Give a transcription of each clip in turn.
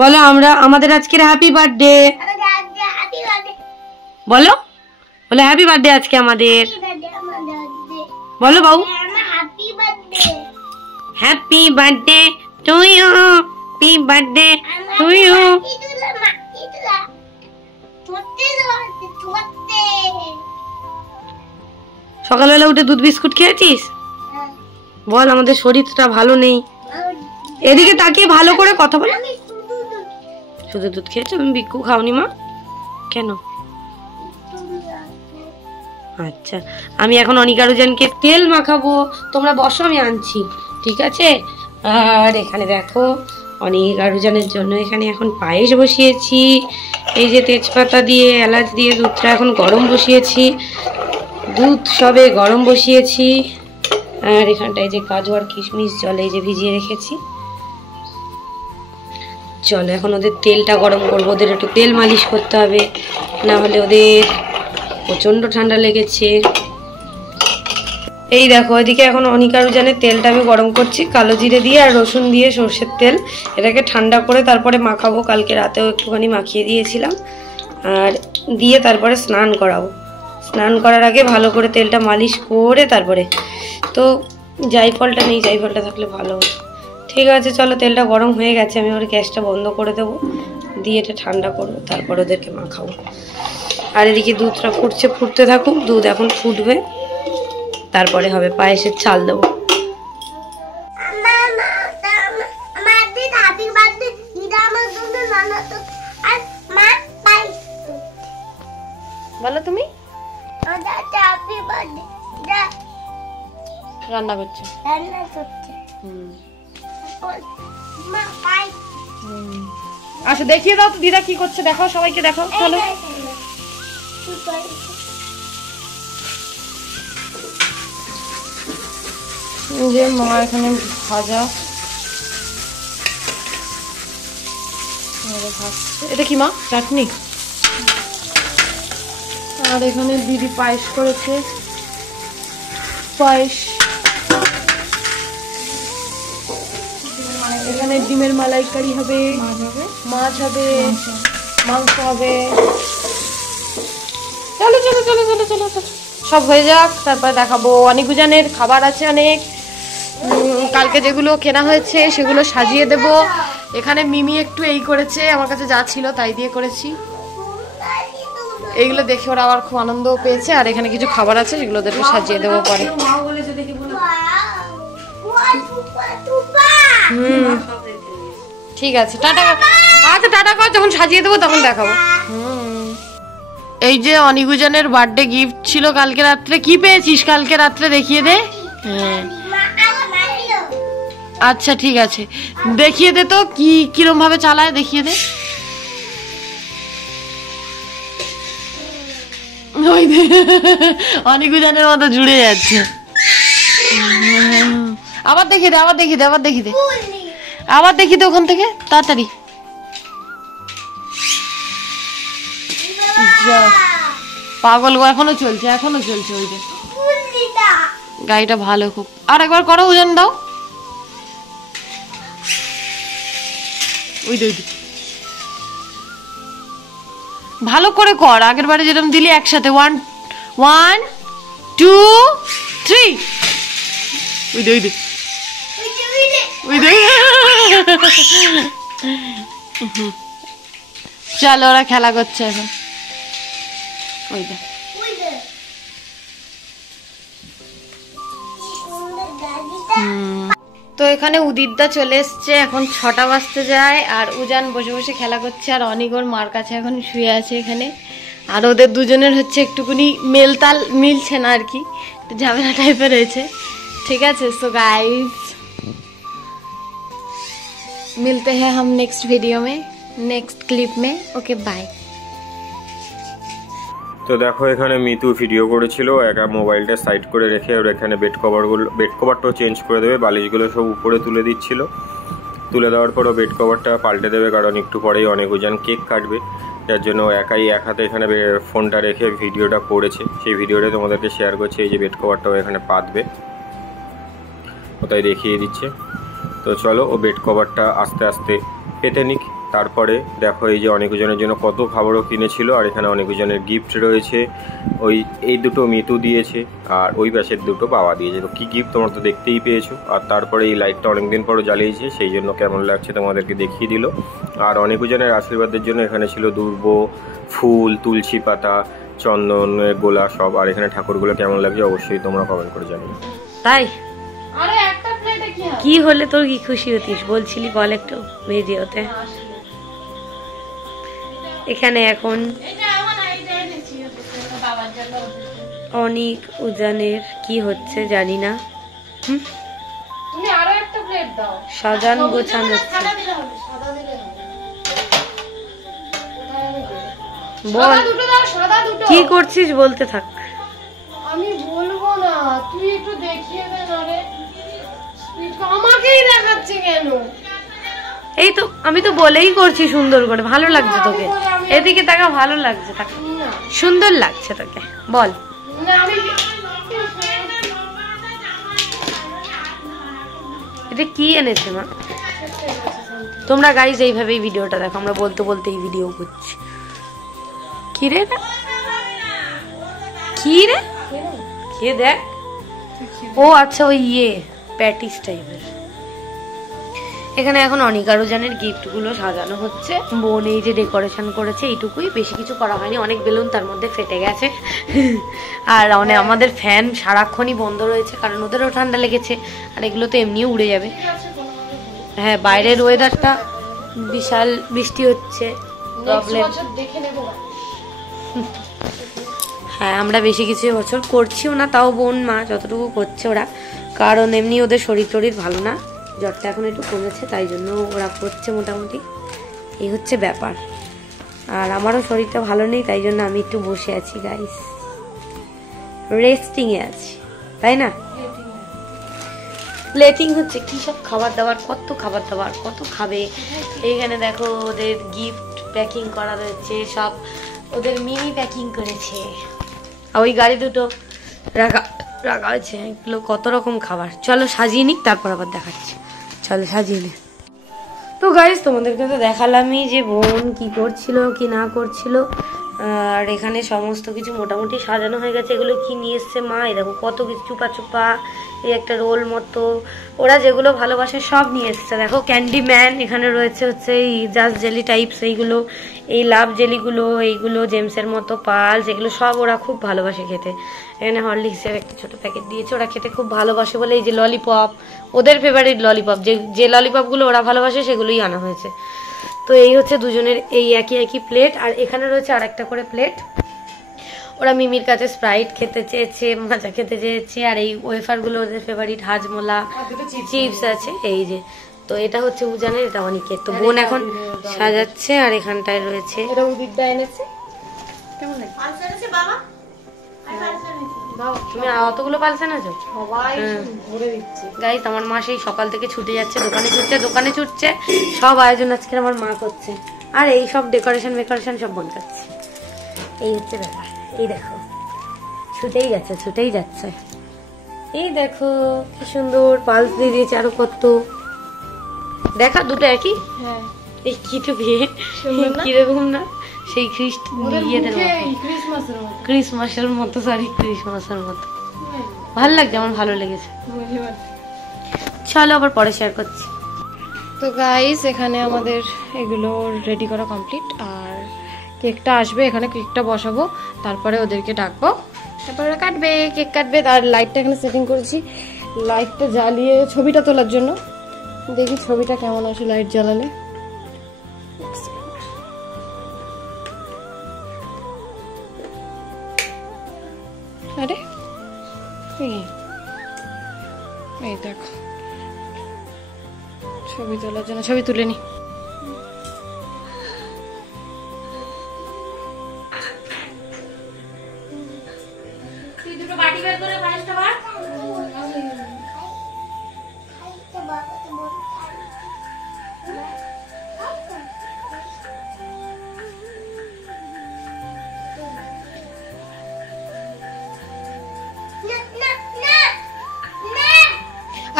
বলো আমরা আমাদের আজকের হ্যাপি বার্থডে বলো, বলো হ্যাপি বার্থডে আজকে আমাদের, বলো বাবু happy birthday to you, happy birthday to you. সকালবেলা উঠে দুধ বিস্কুট খেয়েছিস? বল আমাদের শরীরটা ভালো নেই। এদিকে তাকিয়ে ভালো করে কথা বল। শুধু দুধ খেয়েছো, তুমি বিক্কু খাওনি মা? কেন? আচ্ছা আমি এখন অনিকারুজানকে তেল মাখাবো, তোমরা বসো আমি আনছি, ঠিক আছে? আর এখানে দেখো অনিকারুজানের জন্য এখানে এখন পায়েস বসিয়েছি, এই যে তেজপাতা দিয়ে এলাচ দিয়ে দুধটা এখন গরম বসিয়েছি, দুধ সবে গরম বসিয়েছি। আর এখানটায় যে কাজু আর কিশমিশ জলে যে ভিজিয়ে রেখেছি। চলো এখন ওদের তেলটা গরম করবো, ওদের একটু তেল মালিশ করতে হবে, না হলে ওদের প্রচণ্ড ঠান্ডা লেগেছে। এই দেখো এদিকে এখন অনিকারুজানের তেলটা আমি গরম করছি, কালো জিরে দিয়ে আর রসুন দিয়ে সর্ষের তেল, এটাকে ঠান্ডা করে তারপরে মাখাবো। কালকে রাতেও একটুখানি মাখিয়ে দিয়েছিলাম, আর দিয়ে তারপরে স্নান করাবো। স্নান করার আগে ভালো করে তেলটা মালিশ করে তারপরে, তো জায়ফলটা নেই, জায়ফলটা থাকলে ভালো হতো। ঠিক আছে চলো, তেলটা গরম হয়ে গেছে, আমি ওর গ্যাসটা বন্ধ করে দেবো, দিয়ে এটা ঠান্ডা করবো, তারপর ওদেরকে মাখাবো। আর এদিকে দুধটা ফুটছে, ফুটতে থাকুক, দুধ এখন ফুটবে, তারপরে হবে পায়েসের চাল দেবো। বলো তুমি রান্না করছো? আচ্ছা দেখিয়ে দাও তো দিদা কি করছে, দেখো সবাইকে দেখো। চলো যে মা এখানে ভাজা, এটা কি মা? চাটনি। আর এখানে দিদি পায়েস করেছে, পায়েস। এখানে ডিমের মালাইকারি হবে, মাছ হবে, মাংস হবে। চলো চলো চলো চলো চলো চলো, সব হয়ে যাক তারপরে দেখাবো। অনিকুজানের খাবার আছে অনেক, কালকে যেগুলো কেনা হয়েছে সেগুলো সাজিয়ে দেব। এখানে মিমি একটু এই করেছে, আমার কাছে যা ছিল তাই দিয়ে করেছি। এইগুলো দেখে ওরা আবার খুব আনন্দ পেয়েছে। আর এখানে কিছু খাবার আছে যেগুলো ওদেরকে সাজিয়ে দেবো পরে। ঠিক আছে টাটা। আচ্ছা টাটা কর, যখন সাজিয়ে দেবো তখন দেখাবো। এই যে অনিকুজানের বার্থডে গিফট ছিল কালকে রাত্রে। কি পেয়েছিস কালকে রাত্রে দেখিয়ে দে। আচ্ছা ঠিক আছে দেখিয়ে দে তো, কি কিরম ভাবে চালায় দেখিয়ে দে। ওই অনিকুজানের মতো জুড়ে যাচ্ছে। আবার দেখিয়ে দে, আবার দেখিয়ে দে, আবার দেখিয়ে দে, আবার দেখিয়ে দে ওখান থেকে তাড়াতাড়ি। পাগল গো, এখনো চলছে, এখনো চলছে। ওই যে গাড়িটা ভালো খুব। আর একবার করো, ওজন দাও। ওই দে ভালো করে কর, আগের বারে যেরকম দিলি একসাথে। 1 1 2 3। ওই দে ওই দে ওই দে। চলো ওরা খেলা করছে এখন। ওই দে তো এখানে উদিতদা চলে এসছে, এখন 6টা বাজতে যায়। আর উজান বসে বসে খেলা করছে, আর অনিগর মার কাছে এখন শুয়ে আছে এখানে। আর ওদের দুজনের হচ্ছে একটুকুনি মেলতাল মিলছে না আর কি, ঝামেলা টাইপের হয়েছে। ঠিক আছে সো गाइस मिलते हैं हम नेक्स्ट वीडियो में, नेक्स्ट क्लिप में। Okay bye. তো দেখো এখানে মিতু ভিডিও করেছিল, একা মোবাইলটা সাইড করে রেখে ওর এখানে বেড কভারটাও চেঞ্জ করে দেবে, বালিশগুলো সব উপরে তুলে দিচ্ছিল। তুলে দেওয়ার পরও বেড কভারটা পাল্টে দেবে, কারণ একটু পরেই অনিকুজান কেক কাটবে, যার জন্য একাই এক হাতে এখানে ফোনটা রেখে ভিডিওটা করেছে। সেই ভিডিওটা তোমাদেরকে শেয়ার করছে। এই যে বেড কভারটাও এখানে পাতবে, ওটাই দেখিয়ে দিচ্ছে। তো চলো ও বেড কভারটা আস্তে আস্তে পেতে নিক। তারপরে দেখো এই যে অনেকজনের জন্য কত খাবারও কিনেছিল, আর এখানে অনেকজনের গিফট রয়েছে। এই দুটো মিতু দিয়েছে আর ওই পাশের দুটো বাবা দিয়েছে। তো কী গিফট তোমরা তো দেখতেই পেয়েছো। আর তারপরে এই লাইটটা অনেকদিন পরও জ্বালিয়েছে, সেই জন্য কেমন লাগছে তোমাদেরকে দেখিয়ে দিল। আর অনেকজনের আশীর্বাদের জন্য এখানে ছিল দুর্ব, ফুল, তুলসী পাতা, চন্দনের গোলা সব। আর এখানে ঠাকুরগুলো কেমন লাগছে অবশ্যই তোমরা কমেন্ট করে জানিও। তাই কি হলে তোর কি খুশি হতিস বলছিলি, বল একটু ভেজে হতে। এখানে এখন অনেক উজানের কি হচ্ছে জানি না, সাজান গোছান হচ্ছে। বল কি করছিস বলতে থাক। আমি বলবো না, তুই একটু দেখিয়ে দে না রে, আমাকেই দেখাচ্ছে কেন? এই তো আমি তো বলেই করছি সুন্দর করে, ভালো লাগছে তোকে, এদিকে তাকা, ভালো লাগছে তাকে, সুন্দর লাগছে তোকে, বল। এটা কি এনেছে মা? তোমরা গাইজ এইভাবেই ভিডিওটা দেখো, আমরা বলতে বলতে এই ভিডিও করছি। কি রে কি রে খেয়ে দেখ। ও আচ্ছা ওই প্যাটিস টাইপের। এখানে এখন অনিকা রোজানের গিফটগুলো সাজানো হচ্ছে। বোন এই যে ডেকোরেশন করেছে এইটুকুই, বেশি কিছু করা হয়নি। অনেক বেলুন তার মধ্যে ফেটে গেছে আর আমাদের ফ্যান সারাক্ষণই বন্ধ রয়েছে, কারণ ওদেরও ঠান্ডা লেগেছে আর এগুলো তো এমনিও উড়ে যাবে। হ্যাঁ বাইরের ওয়েদারটা বিশাল বৃষ্টি হচ্ছে, প্রবলেম। হ্যাঁ আমরা বেশি কিছু বছর করছিও না, তাও বোন মা যতটুকু করছে ওরা, কারণ এমনি ওদের শরীর টরীর ভালো না, জ্বরটা এখন একটু কমেছে তাই জন্য ওরা করছে মোটামুটি, এই হচ্ছে ব্যাপার। আর আমারও শরীরটা ভালো নেই তাই জন্য আমি একটু বসে আছি গাইস, রেস্টিং এ আছি, তাই না? প্লেটিং হচ্ছে, কি সব খাবার দাবার, কত খাবার দাবার, কত খাবে। এইখানে দেখো ওদের গিফট প্যাকিং করা রয়েছে, সব ওদের মিনি প্যাকিং করেছে। আর ওই গাড়ি দুটো রাখা হয়েছে, এগুলো কত রকম খাবার। চলো সাজিয়ে নিক, তারপর আবার দেখাচ্ছি, চলো সাজিয়ে নি। তো গাইস তোমাদেরকে তো দেখালামই যে বোন কি করছিল কি না করছিল। আর এখানে সমস্ত কিছু মোটামুটি সাজানো হয়ে গেছে। এগুলো কি নিয়ে এসছে মা, এই দেখো কত কিছু চুপা চুপা, এই একটা রোল মতো, ওরা যেগুলো ভালোবাসে সব নিয়ে এসছে। দেখো ক্যান্ডি ম্যান, এখানে রয়েছে হচ্ছে এই জাস্ট জেলি টাইপস, এইগুলো এই লাভ জেলিগুলো, এইগুলো জেমসের মতো পালস, এগুলো সব ওরা খুব ভালোবাসে খেতে। এখানে হরলিক্সের একটা ছোট প্যাকেট দিয়েছে, ওরা খেতে খুব ভালোবাসে বলে। এই যে ললিপপ, ওদের ফেভারিট ললিপপ, যে ললিপপগুলো ওরা ভালোবাসে সেগুলোই আনা হয়েছে। তো এই হচ্ছে দুজনের এই একই প্লেট। আর এখানে রয়েছে আর একটা করে প্লেট, ওরা মিমির কাছে স্প্রাইট খেতে চেয়েছে, মাজা খেতে চেয়েছে। আর এই ওয়েফারগুলো ওদের ফেভারিট, হাজমোলা চিপস আছে এই যে। তো এটা হচ্ছে উজানের, এটা অনেকের। তো বোন এখন সাজাচ্ছে। আর এখানটায় রয়েছে তুমি অতগুলো পালসা না যাও গাইস। আমার মা সেই সকাল থেকে ছুটে যাচ্ছে, দোকানে ছুটছে, সব আয়োজন আজকে আমার মা করছে। আর এই সব ডেকোরেশন সব বোন করছে। এই হচ্ছে ব্যাপার। এই দেখো ছুটেই যাচ্ছে। এই দেখো কি সুন্দর পালস দিয়ে দিয়েছে, আরো কত দেখা, দুটো একই। এই কি তো বিয়ে কিরকম না, সেই ক্রিসমাসের মতো, ভালো লাগছে, আমার ভালো লেগেছে। চলো আবার পরে শেয়ার করছি। তো গাইস এখানে আমাদের এগুলো রেডি করা কমপ্লিট। আর কেকটা আসবে, এখানে কেকটা বসাবো, তারপরে ওদেরকে ডাকবো, তারপরে কেক কাটবে। আর লাইটটা এখানে সেটিং করেছি, লাইটটা জ্বালিয়ে ছবিটা তোলার জন্য। দেখি ছবিটা কেমন আসে লাইট জ্বালালে। আরে এই দেখো ছবি তোলার জন্য, ছবি তুলে নি।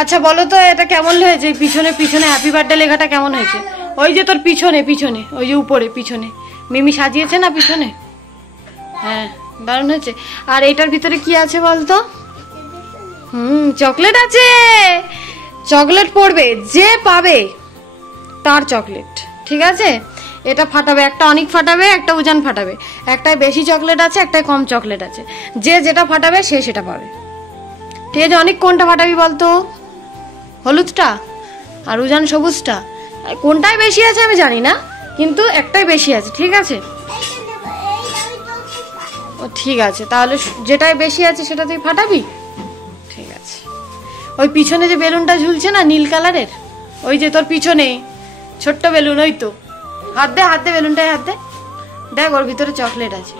আচ্ছা বলো তো এটা কেমন হয়েছে? পিছনে পিছনে হ্যাপি বার্থডে লেখাটা কেমন হয়েছে? ওই যে তোর পিছনে পিছনে ওই যে উপরে পিছনে মিমি সাজিয়েছে না পিছনে? হ্যাঁ দারুণ হয়েছে। আর এইটার ভিতরে কি আছে বলতো? চকলেট আছে। চকলেট পড়বে, যে পাবে তার চকলেট, ঠিক আছে? এটা ফাটাবে, একটা অনেক ফাটাবে, একটা উজান ফাটাবে। একটাই বেশি চকলেট আছে, একটাই কম চকলেট আছে। যে যেটা ফাটাবে সে সেটা পাবে, ঠিক আছে? অনেক কোনটা ফাটাবি বলতো? হলুদটা আর উজান সবুজটা। কোনটাই বেশি আছে আমি জানি না, কিন্তু একটাই বেশি আছে, ঠিক আছে? ও ঠিক আছে, তাহলে যেটাই বেশি আছে সেটা তুই ফাটাবি, ঠিক আছে? ওই পিছনে যে বেলুনটা ঝুলছে না নীল কালারের, ওই যে তোর পিছনে ছোট্ট বেলুন, ওই তো। হাত দে, হাত দে, বেলুনটায় হাত দে, দেখ ওর ভিতরে চকলেট আছে।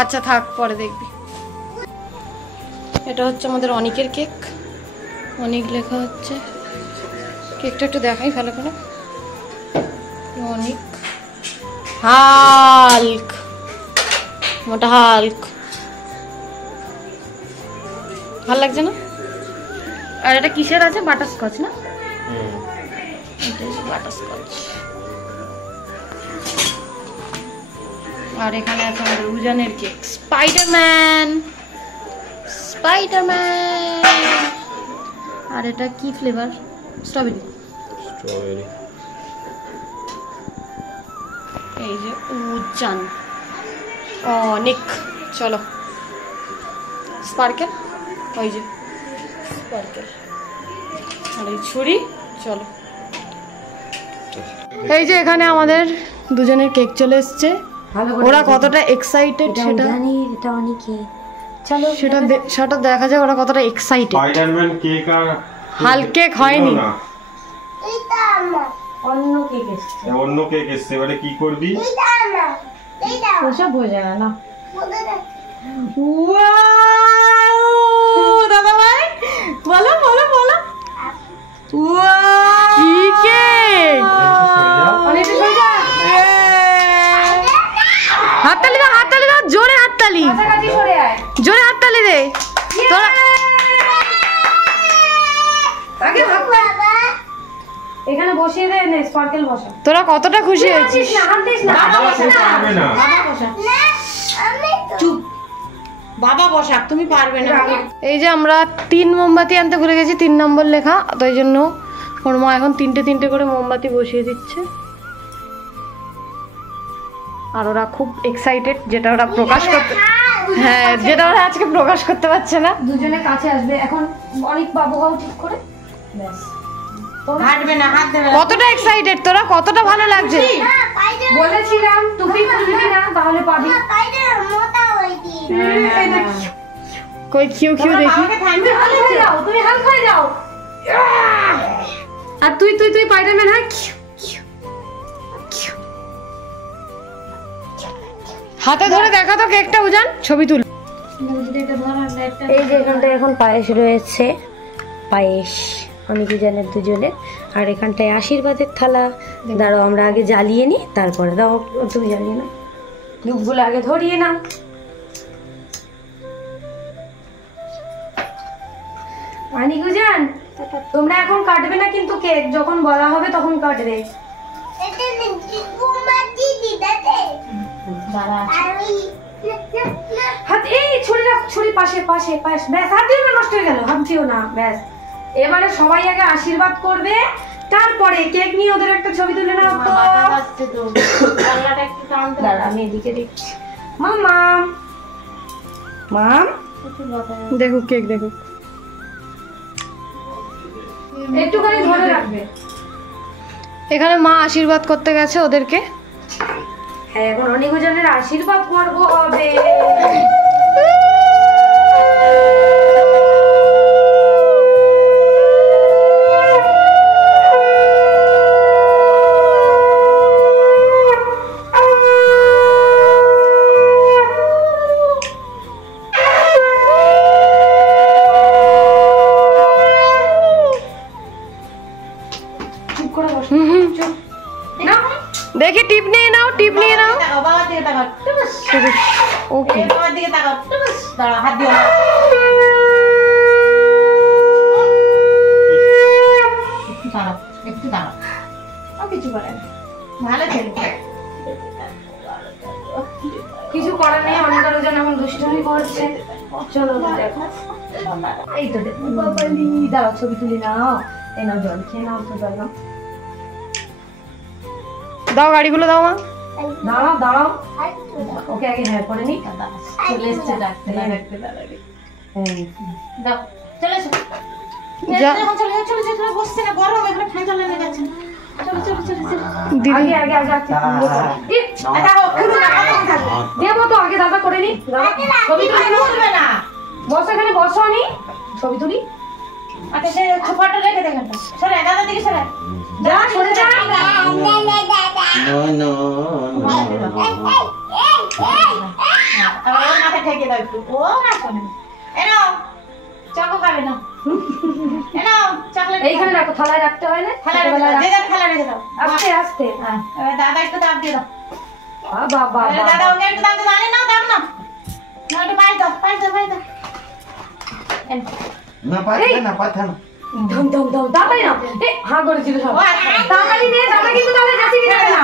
আচ্ছা থাক, পরে দেখবি। এটা হচ্ছে আমাদের অনিকের কেক, অনিক লেখা হচ্ছে। কেকটা একটু দেখাই ভালো করে। অনিক হাল্ক, মোটা হাল্ক, ভাল লাগছে না? আর এটা কিসের আছে? বাটারস্কচ না? বাটারস্কচ। আর এখানে আছে আমাদের উজানের কেক, স্পাইডারম্যান, স্পাইডারম্যান। আর এটা কি ফ্লেভার? স্ট্রবেরি। স্ট্রবেরি। এই যে উজান, অনেক। চলো স্পার্কেল, ওই যে স্পার্কেল। আর এই ছুরি। চলো, এই যে এখানে আমাদের দুজনের কেক চলে এসছে। ওরা কতটা এক্সাইটেড সেটা জানি, এটা অনেকে। চলো সেটা দেখা যায় ওরা কতটা এক্সাইটেড। স্পাইডারম্যান কেক আর হাল্ক কেক হয়নি, অন্য কেক এসছে। অন্য কেক এসছে, এবারে কি করবি? ওসব হয়ে যায় না। দাদা ভাই বলো বলো বলো। কি কেক! হাততালি দাও, হাততালি দাও, জোরে হাততালি, জোরে হাততালি দে। তোরা এখানে বসিয়ে দে, স্পার্কেল বসা। তোরা কতটা খুশি হয়েছিস? বাবা বসা, তুমি পারবে না। এই যে আমরা 3 মোমবাতি আনতে ভুলে গেছি, 3 নম্বর লেখা, তাই জন্য ওর মা এখন 3টে করে মোমবাতি বসিয়ে দিচ্ছে। আর ওরা খুব এক্সাইটেড, যেটা ওরা প্রকাশ করতে, হ্যাঁ যেটা ওরা আজকে প্রকাশ করতে পারছে না। দুজনে কাছে আসবে এখন, অনেক বাবু হও ঠিক করে, ব্যাস। হাঁটবে না, হাত দেবে। কতটা এক্সাইটেড তোরা, কতটা ভালো লাগছে? বলেছিলাম তুমি খুলবি না, তাহলে পাবি। কই কিউ কিউ দেখি। তুমি হালকা হয়ে যাও। আর তুই তুই তুই স্পাইডারম্যান হয়। হাতে ধরে দেখা তো কেকটা, উজান ছবি তুল। এই যে এখানটায় এখন পায়েস রয়েছে, পায়েস অনেক জানের দুজনে। আর এখানটায় আশীর্বাদের থালা। দাঁড়াও আমরা আগে জ্বালিয়ে নিই, তারপরে দাও তুমি জ্বালিয়ে নাও, ধূপগুলো আগে ধরিয়ে নাও। আনিকুজান তোমরা এখন কাটবে না কিন্তু কেক, যখন বলা হবে তখন কাটবে। হাত এই ছুরি রাখ, ছুরি পাশে পাশে পাশে, ব্যাস। হাত দিও না, নষ্ট হয়ে গেল, হাত দিও না, ব্যাস। এবারে সবাই আগে আশীর্বাদ করবে, তারপরে কেক নিয়ে ওদের একটা ছবি তুলে নাও তো। দাঁড়া আমি এদিকে দেখছি। মাম মাম দেখো কেক দেখো, একটুখানি ধরে রাখবে। এখানে মা আশীর্বাদ করতে গেছে ওদেরকে। হ্যাঁ এখন অনেকজনের আশীর্বাদ পর্ব হবে। দেখি টিপ নিয়ে নাও, টিপ নিয়ে নাও। ওকে এই তো বাবালি, দাঁড়াও ছবি তুলি নাও। এই নাও জল খেয়ে নাও, তো জল নাও। দাও গাড়িগুলো দাও মা। দাঁড়াও দাঁড়াও, ওকে আগে হ্যাঁ করে নি। চলে এসছে ডাকতে ডাকতে দাঁড়াবে। দাও চলে এসো। আগে আগে আগে দেবো তো, আগে দাদা করে নি। ছবি তুলি না, বসো এখানে, বসো নি ছবি তুলি। আচ্ছা সে ফটো রেখে দেখেন, সরে দাদা দিকে সরে যা, সরে যা। মাথা ঠেকে দাও একটু, ও না শোনে। এনো চকো খাবে না, এনো চকলেট এইখানে রাখো, থালায় রাখতে হয় না? থালায় রেখে দাও, থালায় রেখে দাও আস্তে আস্তে। হ্যাঁ এবার দাদা একটু দাব দিয়ে দাও। বাবা দাদা ওকে একটু দাব দাও। আরে না দাও না, না একটু পাই দাও, পাই দাও, পাই দাও। না পাই না, পাই না। ধম ধম ধম দাবাই না, এ হ্যাঁ করেছিল সব। তাড়াতাড়ি দে, দাদা কিন্তু তাহলে জেসিবি দেবে না।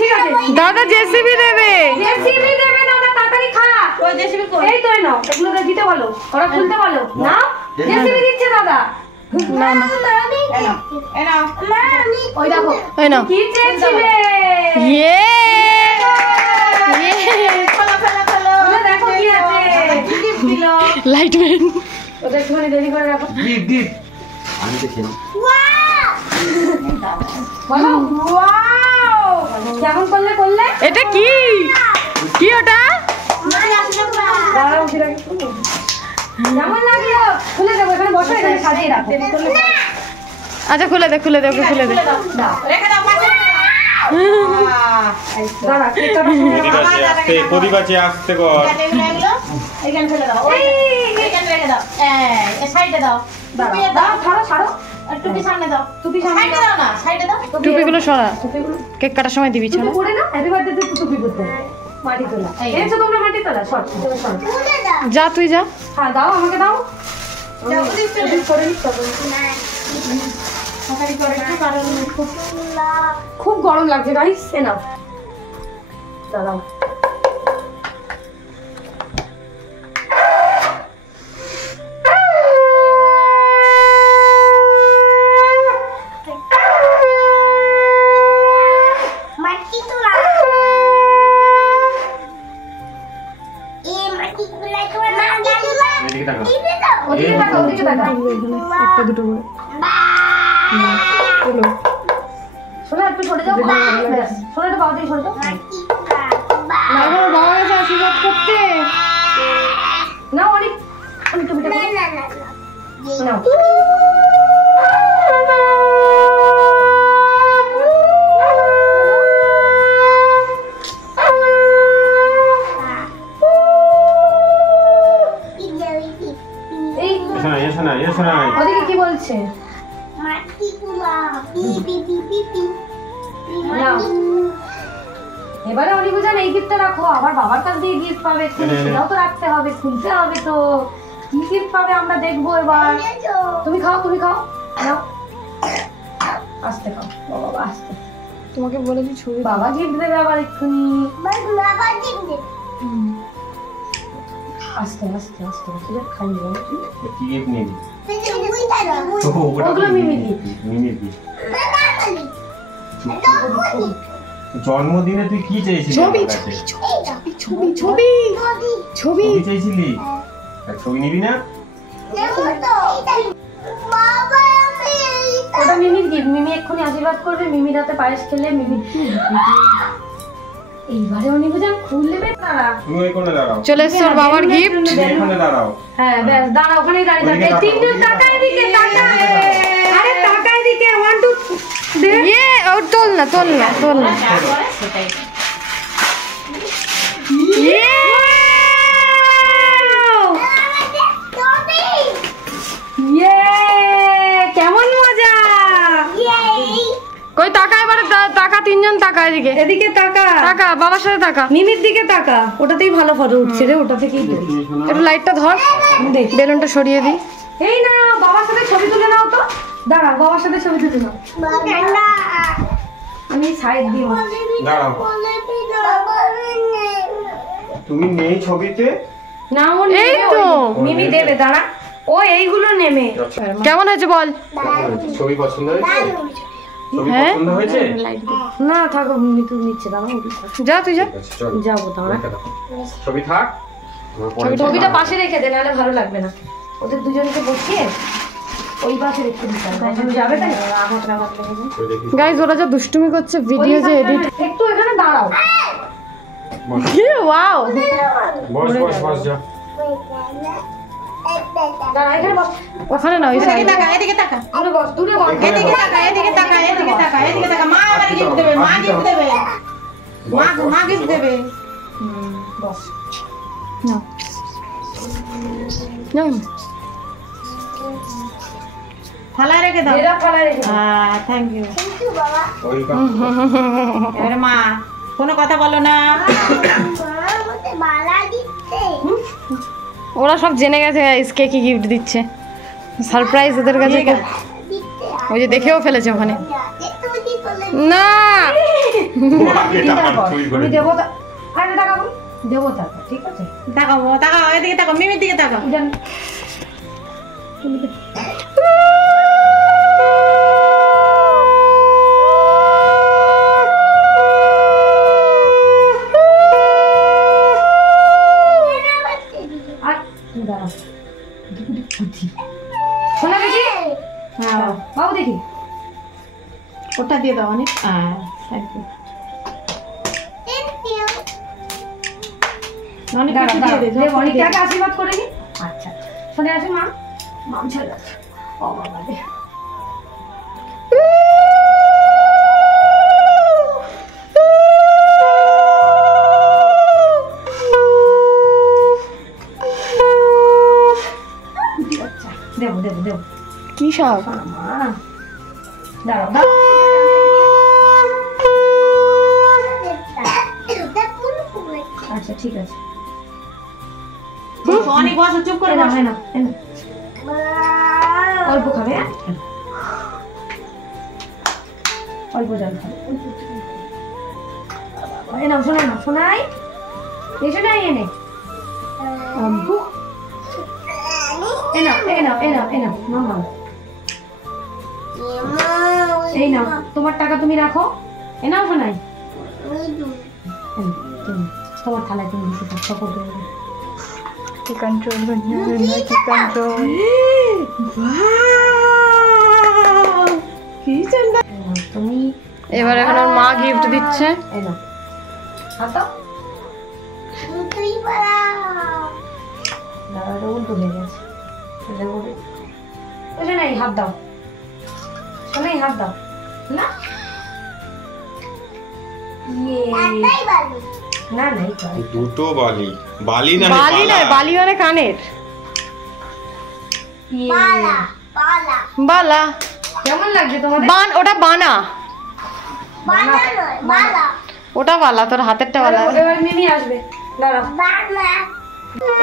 ঠিক আছে দাদা জেসিবি দেবে, জেসিবি দেবে দাদা, তাড়াতাড়ি খা। ওই জেসিবি কই? এই তো নাও, এগুলো দিতে বলো, ওরা খুলতে বলো না। জেসিবি দিচ্ছে দাদা। না না এ নাও মামি, ওই দেখো ওই নাও। কি চেয়েছিলে? ইয়ে চলো চলো চলো, ওটা দেখো কি আছে, কি গিফট দিলো। লাইটম্যান। ওটা একটুখানি দেরি করে রাখো। গিফট আমি দেখি না। বলো ওয়াও, কেমন করলে করলে? এটা কি কি ওটা? দাঁড়াও ফিরে কেমন লাগলো? খুলে দেবো, এখানে বসো, এখানে সাজিয়ে রাখো। আচ্ছা খুলে দে, খুলে দে, ওকে খুলে দে। রেখে দাও পাশে। দাঁড়া, কেকটা প্রদীপ আছে, আসতে কর। এইখানে ফেলে দাও, এইখানে রেখে দাও, এই সাইডে দাও। দাও ছাড়ো ছাড়ো, টুপি সামনে দাও, টুপি সাইডে দাও না, সাইডে দাও। টুপিগুলো সরা, টুপিগুলো কেক কাটার সময় দিবি ছাড়া। করে না, হ্যাপি বার্থডে তে টুপি করতে মাটি তোলা। এনেছো তোমরা মাটি তোলা? সর সর, যা তুই যা। হ্যাঁ দাও, আমাকে দাও। টুপি করে নিস তবে। খুব গরম লাগছে গাইস, এ নাও দাঁড়াও। ওদিকে তাকাও, ওদিকে তাকাও। একটা দুটো করে শোনো একটু সরে যাও, শোনো একটু বাবা দিকে সরে যাও। বাবা গেছে আশীর্বাদ করতে। না অনেক অনেক টুপিটা নাও। ওদিকে কি বলছে? এবারে অনিবুজান এই গিফটটা রাখো, আবার বাবার কাছ দিয়ে গিফট পাবে, সেটাও তো রাখতে হবে, খুলতে হবে। তো কি গিফট পাবে আমরা দেখবো এবার। তুমি খাও, তুমি খাও, নাও আস্তে খাও বাবা, আস্তে। তোমাকে বলেছি ছবি। বাবা গিফট দেবে আবার এক্ষুনি। আস্তে আস্তে আস্তে খাই নেবো। কি গিফট নিবি? ওগুলো মিমি গিফট। মিমি গিফট। জন্মদিনে তুই কি চেয়েছিলি? ছবি ছবি ছবি ছবি ছবি চেয়েছিলি? ছবি নিবি না? ওটা মিমির গিফট, মিমি এক্ষুনি আশীর্বাদ করবে, মিমি রাতে পায়েস খেলে মিমি। এইবারে অনিবুজান খুললে তারা। তুমি ওই কোণে দাঁড়াও। চলে এসছে ওর বাবার গিফট। তুমি এখানে দাঁড়াও। হ্যাঁ ব্যাস দাঁড়াও, ওখানেই দাঁড়িয়ে থাকবে। তিনজন তাকায় দিকে, তাকায়। আরে তাকায় দিকে, 1 2 দে। ইয়ে ওর তোল না, তোল না, তোল না। ইয়ে ইয়ে কেমন মজা। কই তাকা এবারে, তাকা, তিনজন তাকা এদিকে, এদিকে তাকা, তাকা বাবার সাথে তাকা। মিমির দিকে তাকা, ওটাতেই ভালো ফটো উঠছে রে, ওটা থেকেই তো। একটু লাইটটা ধর, দেখ বেলুনটা সরিয়ে দি। এই না বাবার সাথে ছবি তুলে নাও তো। দাঁড়া, বাবার সাথে ছবি তুলে নাও। আমি সাইড দিই। দাঁড়াও। তুমি নেই ছবিতে, না ও এই নেবে, তো। মিমি দেবে, দাঁড়া ও এইগুলো নেমে। কেমন হয়েছে বল? ছবি পছন্দ হয়েছে? ছবি হ্যাঁ? পছন্দ হয়েছে? না থাকো, মিতু নিচ্ছে, দাঁড়া যা তুই যা। ঠিক আছে, চলো। যাবো, দাঁড়া ছবি থাক। আমার পরে ছবিটা পাশে রেখে দে, নাহলে ভালো লাগবে না। ওদের দুজনকে বসিয়ে ওই পাশে রেখে দিতে হবে, তুমি যাবে তাই আঘাত লাগাত লেগে যাবে। ছবি দেখি। গাইস ওরা যা দুষ্টুমি করছে ভিডিও যে এডিট। একটু এখানে দাঁড়াও। ওয়াও বস বস বস যা। দাঁড়া এখানে বস। ওখানে না ওই সাইডে। দূরে বস, দূরে বস। বস। থালা রেখে দাও। এরা ফালা রেখে দাও। Thank you. ওয়েলকাম। এবারে মা কোনো কথা বলো না। ওরা সব জেনে গেছে গাইস কে কি গিফট দিচ্ছে। সারপ্রাইজ ওদের কাছে। ওই যে দেখেও ফেলেছে ওখানে। না আমি দেবো, আরে টাকাবো দেবো টাকা, ঠিক আছে? তাকাও তাকাও, এদিকে তাকাও, মিমির দিকে তাকাও। দাঁড়াও, শোনা দেখি, হ্যাঁ বাবু দেখি। ওটা দিয়ে দাও অনেক। Thank you. অনেক দাঁড়াও, কিছু দিয়ে দাঁড়াও, দে, দেবো, অনেকটাকে আশীর্বাদ করে নি। আচ্ছা শুনে আসি মা, মাম চলে যাচ্ছে। ও বাবা রে। আচ্ছা, দেবো দেবো দেবো। কি সব? মা দাঁড়াও দাঁড়াও। আচ্ছা ঠিক আছে, অনেক বসো, চুপ করে এনাও, বসো। এনাও, এনাও। অল্প খাবে, হ্যাঁ? অল্প জল খাবে। এনাও শোনা না, শোনাই এসে নাই এনে এনাও এনাও এনাও এনাও নাও। এই নাও তোমার টাকা, তুমি রাখো। এনাও শোনাই, তোমার থালায় তুমি বসে থাকো, সকল করে দাও। কি কন্ট্রোল কি কন্ট্রোল। তুমি এবার এখন ওর মা গিফট দিচ্ছে। এই নাও হাতো, দাঁড়াটা উল্টো হয়ে গেছে। শোনাই হাত দাও, শোনাই হাত দাও না। না না এই তো, দুটো বালি, বালি না বালি নয়, বালি মানে কানের বালা। কেমন লাগছে তোমাদের? বান, ওটা বানা, ওটা বালা, তোর হাতেরটা বালা। এবার মিমি আসবে, দাঁড়াও।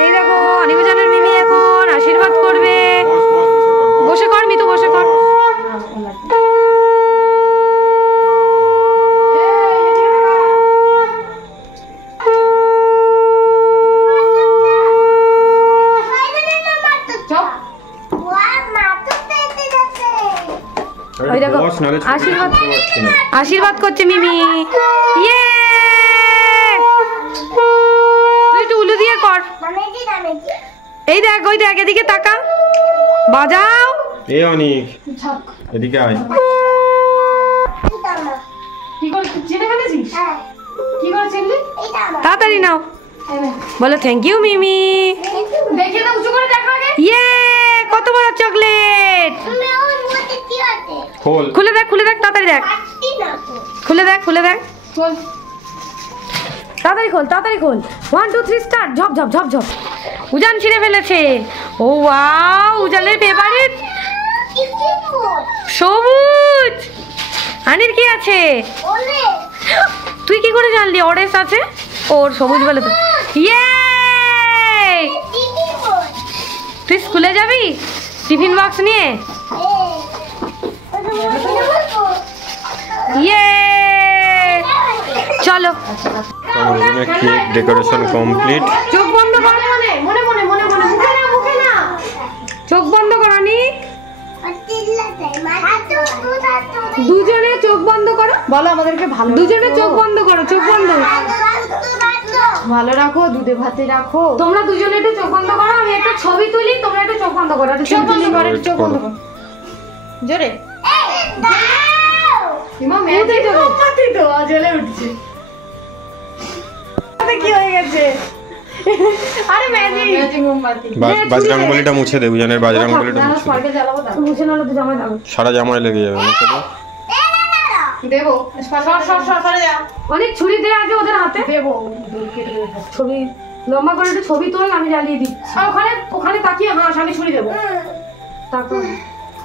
এই দেখো অনিমা মিমি এখন আশীর্বাদ করবে। বসে কর মিতু, বসে কর। ওই দেখো, আশীর্বাদ আশীর্বাদ করছে মিমি। ইয়ে তুই একটু উলু দিয়ে কর। এই দেখ, ওই দেখ, এদিকে তাকা, বাজাও। এই অনিক এদিকে আয়। কি করে চিনে ফেলেছিস? কি করে চিনলি? তাড়াতাড়ি নাও, বলো থ্যাংক ইউ মিমি। দেখে দাও, উঁচু করে দেখো আগে। ইয়ে কত বড় চকলেট। খোল। খুলে দেখ, খুলে দেখ, তাড়াতাড়ি দেখ, খুলে দেখ, খুলে দেখ, তাড়াতাড়ি খোল, তাড়াতাড়ি খোল। 1 2 3 স্টার্ট। ঝপ ঝপ ঝপ ঝপ। উজান ছিঁড়ে ফেলেছে। ও ওয়াও, উজানের ফেভারিট সবুজ। আনির কি আছে? তুই কি করে জানলি অরেঞ্জ আছে? ওর সবুজ বলে তো। ইয়ে তুই স্কুলে যাবি টিফিন বক্স নিয়ে? ইয়ে চলো। Cake decoration complete. চোখ বন্ধ করো, মনে মনে মনে মনে মুখে না, মুখে না, চোখ বন্ধ করো নি, দুজনে চোখ বন্ধ করো। বলো আমাদেরকে ভালো, দুজনে চোখ বন্ধ করো, চোখ বন্ধ ভালো রাখো, দুধে ভাতে রাখো। তোমরা দুজনে একটু চোখ বন্ধ করো, আমি একটা ছবি তুলি, তোমরা একটু চোখ বন্ধ করো, একটু চোখ বন্ধ করো, চোখ বন্ধ করো জোরে। জ্বলে উঠছে, কি হয়ে গেছে? আরে ম্যাজিক মোমবাতি। বাজরাঙ্গলিটা মুছে দে, উজানের বাজরাঙ্গলিটা মুছে দে। মুছে নাহলে তো জামাই দাও, সারা জামায় লেগে যাবে, মুছে দে। দেবো, সরে যাও। অনেক ছুরি দে আগে ওদের হাতে, দেবো ছবি লম্বা করে একটু ছবি তোল, আমি জ্বালিয়ে দিচ্ছি। ওখানে ওখানে তাকিয়ে হাস, আমি ছুরি দেবো। তারপর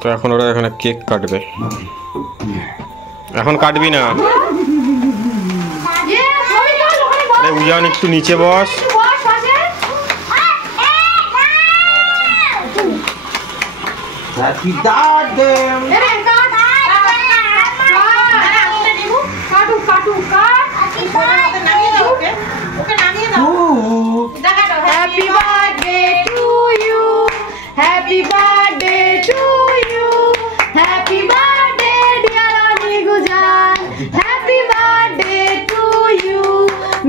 তো এখন ওরা এখানে কেক কাটবে। এখন কাটবি না, আরে উজান একটু নিচে বস। Happy birthday! Happy birthday to you. Happy birthday to you. Happy birthday dear Ani Gujan. Happy birthday to you.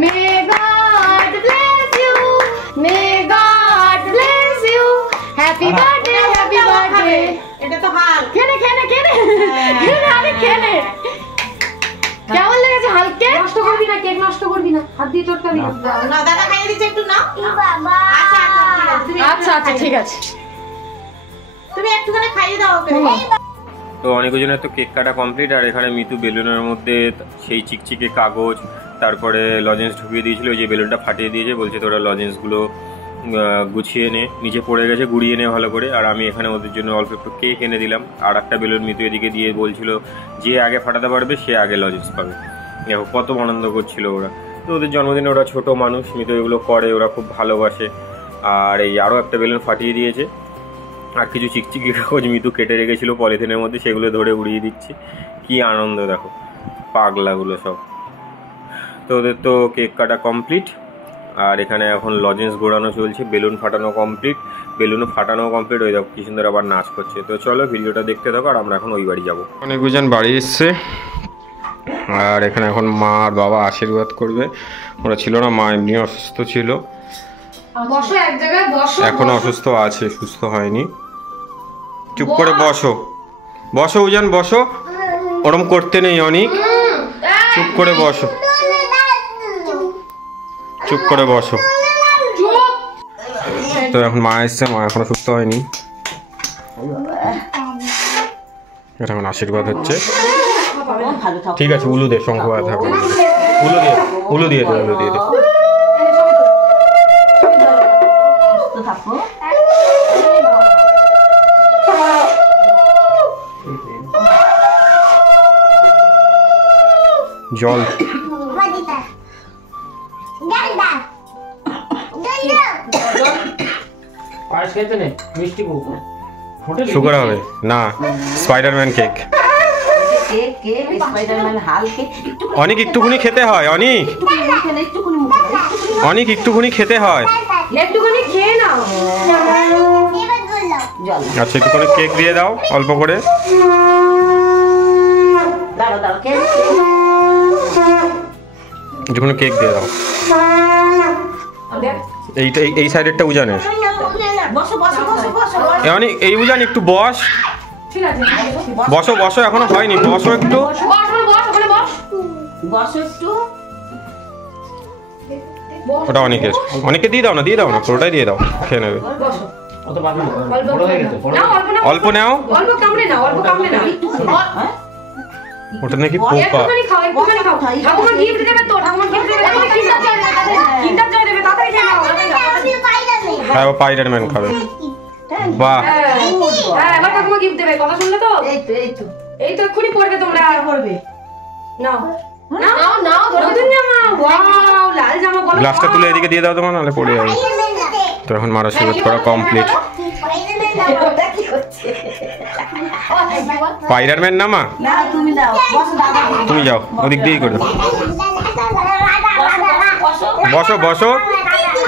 May God bless you. May God bless you. Happy birthday, happy birthday. এটা তো হাল খেলে খেলে খেলে আরে খেলে কেমন লেগেছে? হালকে নষ্ট করবি না, কেক নষ্ট করবি না, হাত দিয়ে চটকাবি না। না দাদা খাইয়ে দিচ্ছে, একটু নাও। আচ্ছা আচ্ছা ঠিক আছে, তুমি একটুখানি খাইয়ে দাও ওকে। তো অনেকজনের তো কেক কাটা কমপ্লিট, আর এখানে মিতু বেলুনের মধ্যে সেই চিকচিকে কাগজ, তারপরে লজেন্স ঢুকিয়ে দিয়েছিল, ওই যে বেলুনটা ফাটিয়ে দিয়েছে, বলছে তোরা লজেন্সগুলো গুছিয়ে নে, নিচে পড়ে গেছে, গুড়িয়ে নে ভালো করে। আর আমি এখানে ওদের জন্য অল্প একটু কেক এনে দিলাম, আর একটা বেলুন মিতু এদিকে দিয়ে বলছিল যে আগে ফাটাতে পারবে সে আগে লজেন্স পাবে। দেখো কত আনন্দ করছিল ওরা। তো ওদের জন্মদিনে ওরা ছোট মানুষ, মিতু এগুলো করে, ওরা খুব ভালোবাসে। আর এই আরও একটা বেলুন ফাটিয়ে দিয়েছে, আর কিছু চিকচিকি কাগজ মিতু কেটে রেখেছিল পলিথিনের মধ্যে, সেগুলো ধরে উড়িয়ে দিচ্ছে। কি আনন্দ দেখো, পাগলাগুলো সব। তো ওদের তো কেক কাটা কমপ্লিট, আর এখানে এখন লজেন্স ঘোরানো চলছে, বেলুন ফাটানো কমপ্লিট, বেলুনও ফাটানো কমপ্লিট। ওই দেখো কি সুন্দর আবার নাচ করছে। তো চলো ভিডিওটা দেখতে থাকো, আর আমরা এখন ওই বাড়ি যাবো। অনেকজন বাড়ি এসছে, আর এখানে এখন মা আর বাবা আশীর্বাদ করবে। ওরা ছিল না, মা এমনি অসুস্থ ছিল, বসো এক জায়গায়, বসো। এখনো অসুস্থ আছে, সুস্থ হয়নি। চুপ করে বসো, বসো উজান বসো, ওরম করতে নেই অনেক, চুপ করে বসো, চুপ করে বসো। তো এখন মা এসছে, মা এখনো সুস্থ হয়নি, এটা এখন আশীর্বাদ হচ্ছে। ঠিক আছে, উলু দে, শঙ্খ থাকবে, উলু দিয়ে উলু দিয়ে দে, উলু দিয়ে দে। জল সুগার হবে না, স্পাইডারম্যান কেক। অনেক একটুখানি খেতে হয়, অনেক অনেক একটুখানি খেতে হয়। একটুখানি খেয়ে নাও। আচ্ছা একটুখানি কেক দিয়ে দাও অল্প করে। একটুখানি কেক দিয়ে দাও। এইটা এই সাইডেরটা উজানের, অনেক এই উজান একটু বস, ঠিক আছে বসো বসো, এখনো হয়নি, বসো একটু, ওটা অনেকের, অনেকে দিয়ে দাও না, দিয়ে দাও না, পুরোটাই দিয়ে দাও, খেয়ে নেবে। অল্প নাও, অল্প কামড়ে নাও, অল্প কামড়ে নাও। ওটা নাকি পোকা। একটুখানি খাও, একটুখানি খাও। ঠাকুমা গিফট দেবে তো, ঠাকুমা গিফট দেবে, কিন্ডার জয় দেবে, তাড়াতাড়ি খেয়ে নাও। হ্যাঁ ও স্পাইডারম্যান খাবে। বাহ, হ্যাঁ এবার ঠাকুমা গিফট দেবে, কথা শুনলে তো? এই তো এক্ষুনি পড়বে তোমরা, পড়বে। নাও নাও নাও, নতুন জামা, ওয়াও লাল জামা। বলো গ্লাসটা তুলে এদিকে দিয়ে দাও তোমার, নাহলে পড়ে যাবে। তো এখন মারা আশীর্বাদ করা কমপ্লিট। স্পাইডারম্যান না মা, তুমি যাও ওদিক দিয়েই করে দাও। বসো বসো,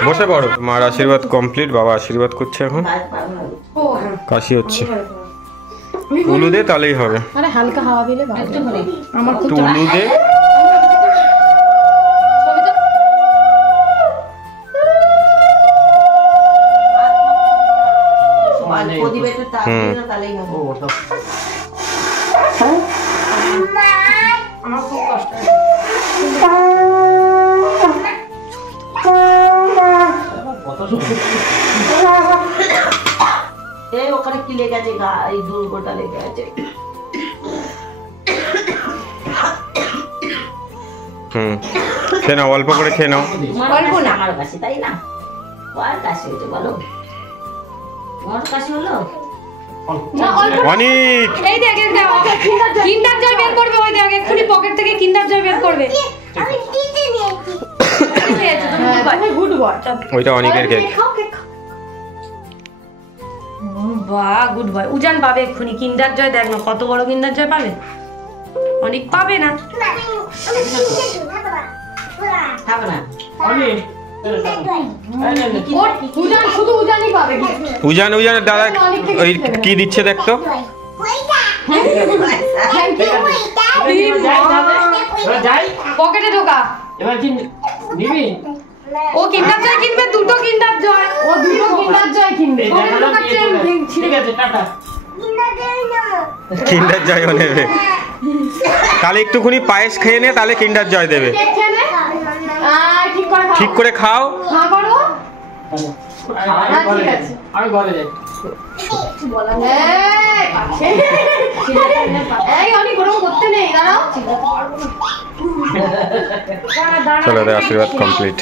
বসে পড়ো। মার আশীর্বাদ কমপ্লিট, বাবা আশীর্বাদ করছে এখন। কাশি হচ্ছে, উলু দে তাহলেই হবে। আরে হালকা হাওয়া দিলে আমার খুব একটু উলু দে। আমার খুব কষ্ট এই ওখানে কি লেগে আছে গা, এই দুর্গটা লেগে আছে। খেয়ে নাও, অল্প করে খেয়ে নাও। অল্প না, আমার কাছে তাই না? আর কাশি হচ্ছে বলো, তোমার কাশি হলো? অনেক এই দেখ কিন্ডার জয় বের করবে, ওই দেখ এক্ষুনি পকেট থেকে কিন্ডার জয় বের করবে। Good boy. ওইটা অনেকের কেক। বাহ গুড বয়। উজান পাবে এক্ষুনি কিন্ডার জয়, দেখ না কত বড় কিন্ডার জয় পাবে। অনেক পাবে না, খাবে না। উজান শুধু উজানই পাবে। উজান উজানের দাদা ওই কি দিচ্ছে দেখতো। পকেটে ঢোকা। এবার কি নিবি? ও কিন্ডার জয় কিনবে, দুটো কিন্ডার জয়। ও দুটো কিন্ডার জয় কিনবে। ঠিক আছে, টাটা। কিন্ডার জয়ও নেবে, তাহলে একটুখানি পায়েস খেয়ে নে, তাহলে কিন্ডার জয় দেবে। ঠিক করে খাও। আমি ঘরে যাই। চলো দে, আশীর্বাদ কমপ্লিট।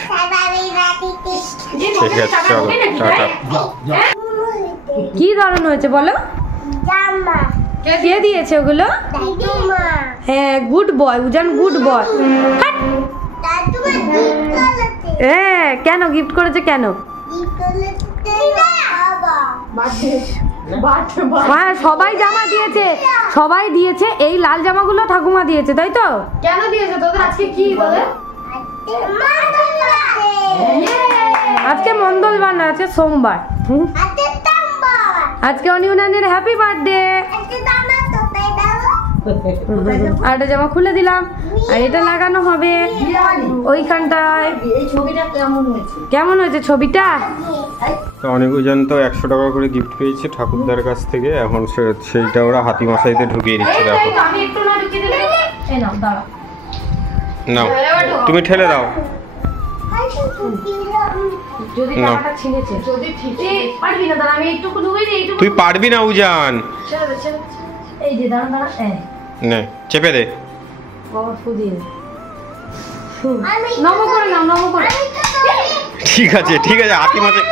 ঠিক আছে চলো টাটা। কি ধরন হয়েছে বলো? কে দিয়েছে ওগুলো? হ্যাঁ গুড বয় উজান, গুড বয়। হ্যাঁ কেন গিফট করেছে কেন? হ্যাঁ সবাই জামা দিয়েছে, সবাই দিয়েছে। এই লাল জামাগুলো ঠাকুমা দিয়েছে, তাই তো? কেন দিয়েছে তোদের? আজকে কি তোদের? আজকে মঙ্গলবার না, আজকে সোমবার। আজকে অনিউনানের হ্যাপি বার্থডে। আর একটা জামা খুলে দিলাম, আর এটা লাগানো হবে ওইখানটায়। এই ছবিটা কেমন হয়েছে? কেমন হয়েছে ছবিটা? তো অনেক উজান তো 100 টাকা করে গিফট পেয়েছে ঠাকুরদার কাছ থেকে। এখন সেইটা ওরা হাতি মশাইতে ঢুকিয়ে দিচ্ছে। দেখো আমি একটু না ঢুকিয়ে দিলে। এই নাও দাঁড়া, নাও তুমি ঠেলে দাও। যদি না। টাকাটা ছিনেছে, যদি ঠিক পারবি না, দাঁড়া আমি একটু ঢুকিয়ে দিই। এইটুকু তুই পারবি না উজান। ছেড়ে দে, ছেড়ে দে। এই যে দাঁড়া দাঁড়া, এই নে চেপে দে। বাবা ফুদিয়ে নম করে নাও, নম করে। ঠিক আছে ঠিক আছে, হাতি মশাই।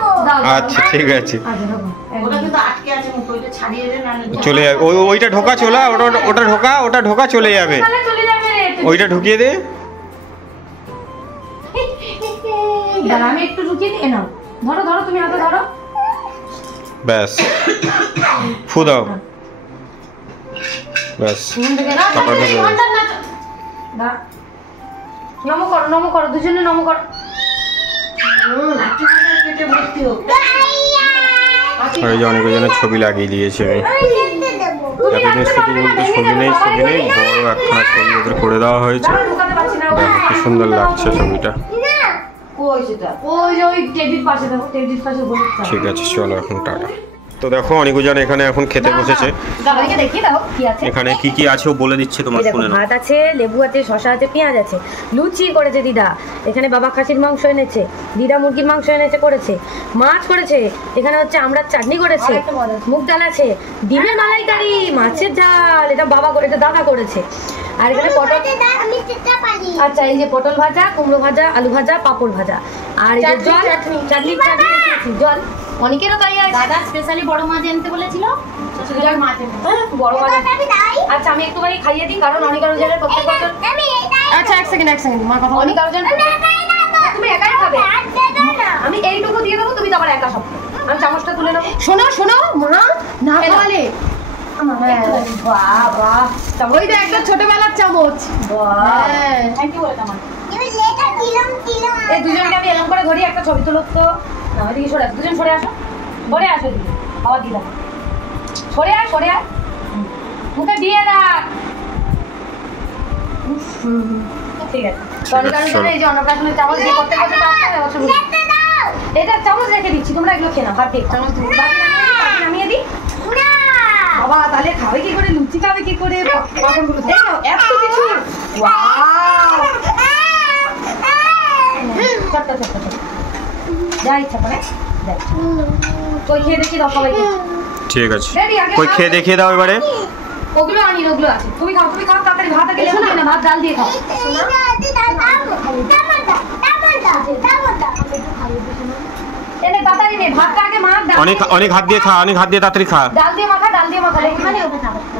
দাও, দাও। আচ্ছা ঠিক আছে, আচ্ছা রাখো। ওটা কিন্তু আটকে আছে মুখ, ওইটা ছাড়িয়ে দে না। চলে যাবে। ওইটা ঢোকা চলা, ওটা ঢোকা, ওটা ঢোকা চলে যাবে। তাহলে চলে যাবে রে। ওইটা ঢুকিয়ে দে। দাঁড়া আমি একটু ঢুকিয়ে দিই। নাও ধরো ধরো, তুমি হাতে ধরো। ব্যাস ফু দাও। ব্যাস টাকা ঢুকে গেছে। নম করো, নম করো, দুজনে নম করো। পেটে ভর্তি হোক। আর এই যে অনেক জনের ছবি লাগিয়ে দিয়েছে। আমি এতদিন শুধু বলতে ছবি নেই ছবি নেই, বড় একখানা ছবি ওদের করে দেওয়া হয়েছে। ঢুকাতে পারছি না। দেখো কি সুন্দর লাগছে ছবিটা। কই সেটা? ওই যে ওই টেবিল পাশে দেখো, টেবিল পাশে বসে। ঠিক আছে চলো এখন টাটা। তো দেখো অনিকুজান এখানে এখন খেতে বসেছে। দাদাকে দেখিয়ে দাও কি আছে। এখানে কি কি আছে ও বলে দিচ্ছে, তোমার এই দেখো শুনে নাও। ভাত আছে, লেবু আছে, শসা আছে, পেঁয়াজ আছে, লুচি করেছে দিদা। এখানে বাবা খাসির মাংস এনেছে, দিদা মুরগির মাংস এনেছে করেছে, মাছ করেছে, এখানে হচ্ছে আমড়ার চাটনি করেছে, মুগ ডাল আছে, ডিমের মালাইকারি, মাছের ঝাল, এটা বাবা করে, এটা দাদা করেছে। আর এখানে পটল, আচ্ছা এই যে পটল ভাজা, কুমড়ো ভাজা, আলু ভাজা, পাপড় ভাজা, আর এই যে জল, চাটনি জল। অনেকেরও তাই আছে। দাদা স্পেশালি বড় মাছ আনতে বলেছিল, শ্বশুরবাড়ির মাছ আনতে। বড় মাছ। আচ্ছা আমি একটুখানি খাইয়ে দিই, কারণ অনেক আরো জনের প্রত্যেক বছর। আচ্ছা এক সেকেন্ড মার কথা। অনেক আরো জন, তুমি একাই খাবে। আমি এইটুকু দিয়ে দেবো, তুমি তো আবার একা সব। আমি চামচটা তুলে নেবো। শোনো শোনো মা, না খাওয়ালে বাহ বাহ, ওই যে একটা ছোটবেলার চামচ। বাহ থ্যাংক ইউ বলে তোমার। এই দুজনকে আমি এরকম করে ধরি, একটা ছবি তুলো তো। না এদিকে সরে আসো, দুজন সরে আসো, সরে আসো এদিকে, বাবা দিয়ে দাও, সরে আয় সরে আয়, মুখে দিয়ে রাখ। ঠিক আছে, এই যে অন্নপ্রাশনের চামচ দিয়ে করতে করতে এটা চামচ রেখে দিচ্ছি, তোমরা এগুলো খেয়ে নাও। হাত দিয়ে চামচ নামিয়ে দিই। বাবা তাহলে খাবে কি করে, লুচি খাবে কি করে, এত কিছু। ছোট্ট ছোট্ট ছোট্ট যা ইচ্ছা করে কই খেয়ে দেখি দাও সবাইকে। ঠিক আছে, কই খেয়ে দেখিয়ে দাও এবারে। ওগুলো আনি, ওগুলো আছে, তুমি খাও তাড়াতাড়ি। ভাত আগে লেবু না, ভাত ডাল দিয়ে খাও। এনে তাড়াতাড়ি নে, ভাতটা আগে মা। অনেক হাত দিয়ে খা, অনেক হাত দিয়ে তাড়াতাড়ি খা। ডাল দিয়ে মাখা, ডাল দিয়ে মাখা।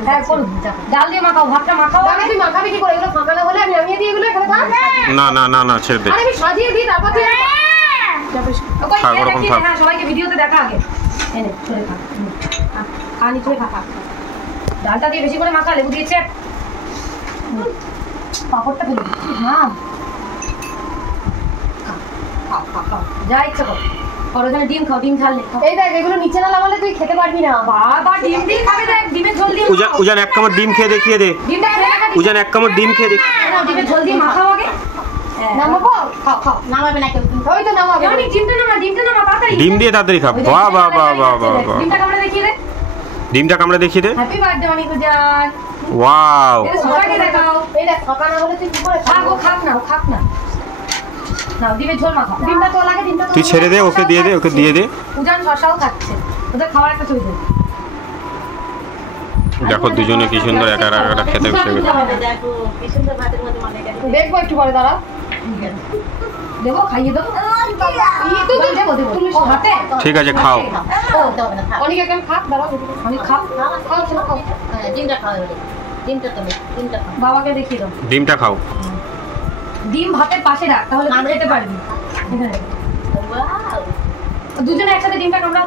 হ্যাঁ করুন, ডাল দিয়ে মাখাও, ভাতটা মাখাও। তুই মাখাবি কি করে, এগুলো ফাঁকানো হলে আমি নামিয়ে দিই, এগুলো এখানে থাক। না ছেড়ে দে। আরে আমি সাজিয়ে দিই তারপর তুই থাক, ওরকম থাক। হ্যাঁ সবাইকে ভিডিওতে দেখা আগে। এনে চলে খা, খানি চলে খা। ডালটা দিয়ে বেশি করে মাখা, লেবু দিয়েছে, পাপড়টা ফেলে দিচ্ছি। হ্যাঁ যা ইচ্ছা কর, পরজনে ডিম খাও, ডিম ঝাল এই দেখ, এগুলো নিচে না লাগালে তুই খেতে পারবি না। বাবা ডিম দিয়ে খাবে, দেখ ডিমের ঝোল দিয়ে। উজান এক কামড় ডিম খেয়ে দেখিয়ে দে। ডিমটা খেয়ে দেখা, উজান এক কামড় ডিম খেয়ে দেখিয়ে নাও, ডিমের ঝোল দিয়ে মাখাও আগে। নামাবো, খাও নামাবে না কেউ, ওই তো নামাবে। আমি ডিমটা নামা তাড়াতাড়ি, ডিম দিয়ে তাড়াতাড়ি খা। বাহ বাহ বাহ বাহ বাহ, ডিমটা কামড়ে দেখিয়ে দে, ডিমটা কামড়ে দেখিয়ে দে। হ্যাপি বার্থডে অনিক উজান। ওয়াও, এটা সবাইকে দেখাও। এই দেখ ফাঁকা না হলে তুই কি করে খাবো, খাক না নাও, ডিমের ঝোল মাখাও। ডিমটা তো লাগে, ডিমটা তুই ছেড়ে দে, ওকে দিয়ে দে। উজান শশাও খাচ্ছে, ওদের খাবার একটা ছবি দে। দেখো দুজনে কি সুন্দর একা খেতে বসে গেছে। দেখো কি সুন্দর ভাতের মধ্যে মনে করে দেখবো একটু পরে, দাঁড়া দেবো, খাইয়ে দেবো। হাতে ঠিক আছে, খাও। অনেক এখন খাক, দাঁড়াও অনেক খাও, খাও। ডিমটা খাওয়া হবে, ডিমটা খাও। বাবাকে দেখিয়ে দাও, ডিমটা খাও। ডিম ভাতের পাশে রাখ, তাহলে তুই খেতে পারবি। দুজনে একসাথে ডিমটা কামড়া।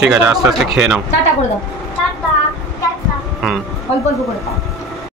ঠিক আছে, আস্তে আস্তে খেয়ে নাও। চাটা করে দাও, হুম, অল্প অল্প করে খাও।